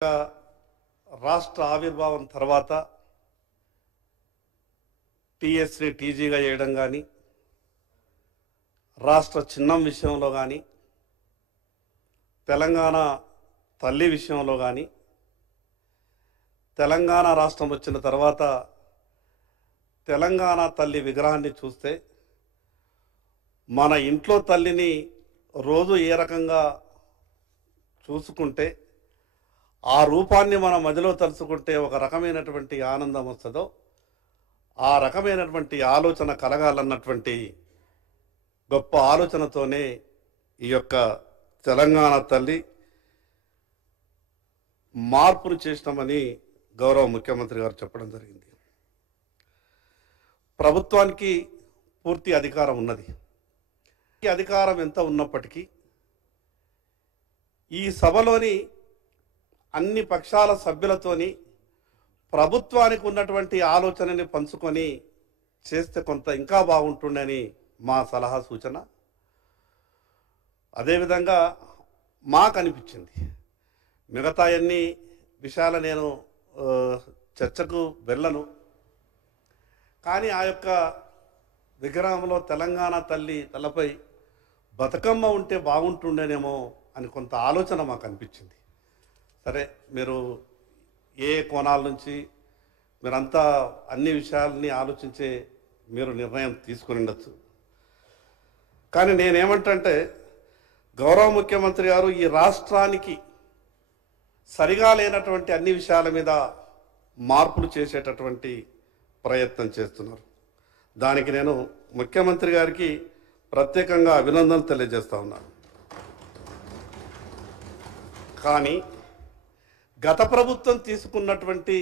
రాష్ట్ర ఆవిర్భావం తర్వాత టీఎస్ని టీజీగా చేయడం కానీ, రాష్ట్ర చిహ్నం విషయంలో కానీ, తెలంగాణ తల్లి విషయంలో కానీ, తెలంగాణ రాష్ట్రం వచ్చిన తర్వాత తెలంగాణ తల్లి విగ్రహాన్ని చూస్తే మన ఇంట్లో తల్లిని రోజు ఏ రకంగా చూసుకుంటే ఆ రూపాన్ని మన మదిలో తలుచుకుంటే ఒక రకమైనటువంటి ఆనందం వస్తుందో ఆ రకమైనటువంటి ఆలోచన కలగాలన్నటువంటి గొప్ప ఆలోచనతోనే ఈ యొక్క తెలంగాణ తల్లి మార్పును చేసినామని గౌరవ ముఖ్యమంత్రి గారు చెప్పడం జరిగింది. ప్రభుత్వానికి పూర్తి అధికారం ఉన్నది. ఈ అధికారం ఎంత ఉన్నప్పటికీ ఈ సభలోని అన్ని పక్షాల సభ్యులతోని ప్రభుత్వానికి ఉన్నటువంటి ఆలోచనని పంచుకొని చేస్తే కొంత ఇంకా బాగుంటుండని మా సలహా సూచన. అదేవిధంగా మాకు అనిపించింది మిగతా అన్ని విషయాలు నేను చర్చకు వెళ్ళను, కానీ ఆ యొక్క విగ్రహంలో తెలంగాణ తల్లి తలపై బతుకమ్మ ఉంటే బాగుంటుండేనేమో అని కొంత ఆలోచన మాకు అనిపించింది. సరే, మీరు ఏ కోణాల నుంచి మీరంతా అన్ని విషయాలని ఆలోచించే మీరు నిర్ణయం తీసుకుని ఉండొచ్చు. కానీ నేనేమంటే గౌరవ ముఖ్యమంత్రి గారు ఈ రాష్ట్రానికి సరిగా లేనటువంటి అన్ని విషయాల మీద మార్పులు చేసేటటువంటి ప్రయత్నం చేస్తున్నారు. దానికి నేను ముఖ్యమంత్రి గారికి ప్రత్యేకంగా అభినందనలు తెలియజేస్తా ఉన్నాను. కానీ గత ప్రభుత్వం తీసుకున్నటువంటి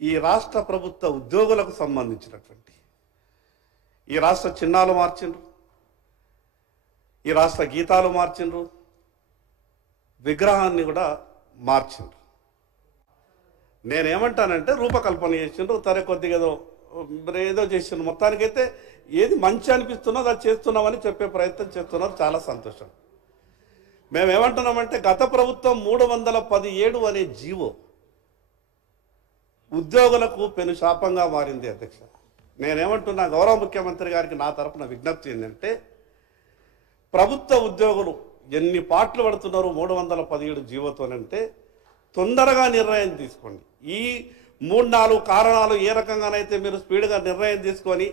ఈ రాష్ట్ర ప్రభుత్వ ఉద్యోగులకు సంబంధించినటువంటి ఈ రాష్ట్ర చిహ్నాలు మార్చిండ్రు, ఈ రాష్ట్ర గీతాలు మార్చిండ్రు, విగ్రహాన్ని కూడా మార్చిండ్రు. నేనేమంటానంటే రూపకల్పన చేసిండ్రు, తరే కొద్దిగా ఏదో చేసిండ్రు. మొత్తానికైతే ఏది మంచి అనిపిస్తున్నదో అది చేస్తున్నామని చెప్పే ప్రయత్నం చేస్తున్నారు. చాలా సంతోషం. మేమేమంటున్నామంటే గత ప్రభుత్వం 317 అనే జీవో ఉద్యోగులకు పెను శాపంగా మారింది. అధ్యక్ష, నేనేమంటున్నా గౌరవ ముఖ్యమంత్రి గారికి నా తరపున విజ్ఞప్తి ఏంటంటే ప్రభుత్వ ఉద్యోగులు ఎన్ని పాటలు పడుతున్నారు 317 జీవోతోనంటే తొందరగా నిర్ణయం తీసుకోండి. ఈ 3-4 కారణాలు ఏ రకంగానైతే మీరు స్పీడ్గా నిర్ణయం తీసుకొని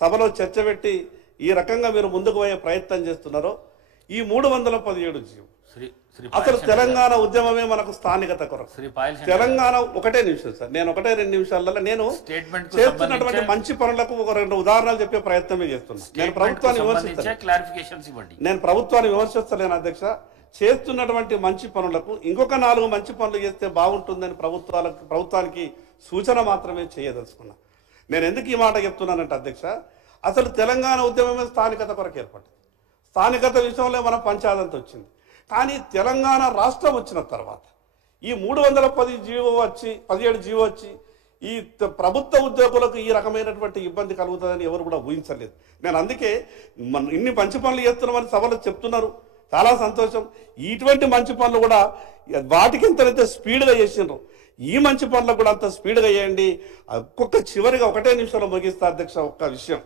సభలో చర్చ పెట్టి ఈ రకంగా మీరు ముందుకు పోయే ప్రయత్నం చేస్తున్నారో ఈ 317 జీవో అసలు తెలంగాణ ఉద్యమమే మనకు స్థానికత కొరకు. తెలంగాణ ఒకటే నిమిషం సార్, నేను 1-2 నిమిషాలలో నేను చేస్తున్నటువంటి మంచి పనులకు ఒక 2 ఉదాహరణలు చెప్పే ప్రయత్నమే చేస్తున్నా. నేను ప్రభుత్వాన్ని విమర్శిస్తలేను అధ్యక్ష. చేస్తున్నటువంటి మంచి పనులకు ఇంకొక 4 మంచి పనులు చేస్తే బాగుంటుందని ప్రభుత్వానికి సూచన మాత్రమే చేయదలుచుకున్నా. నేను ఎందుకు ఈ మాట చెప్తున్నానంటే అధ్యక్ష, అసలు తెలంగాణ ఉద్యమమే స్థానికత కొరకు ఏర్పడింది. స్థానికత విషయంలో మన పంచాయతీ వచ్చింది. కానీ తెలంగాణ రాష్ట్రం వచ్చిన తర్వాత ఈ 317 జీవో వచ్చి ఈ ప్రభుత్వ ఉద్యోగులకు ఈ రకమైనటువంటి ఇబ్బంది కలుగుతుందని ఎవరు కూడా ఊహించలేదు. నేను అందుకే ఇన్ని మంచి పనులు చేస్తున్నామని సభలో చెప్తున్నారు, చాలా సంతోషం. ఇటువంటి మంచి పనులు కూడా వాటికి ఎంతైతే స్పీడ్గా చేసినారు ఈ మంచి పనులకు కూడా అంత స్పీడ్గా చేయండి. ఒక్కొక్క చివరిగా 1 నిమిషంలో ముగిస్తా అధ్యక్ష. ఒక్క విషయం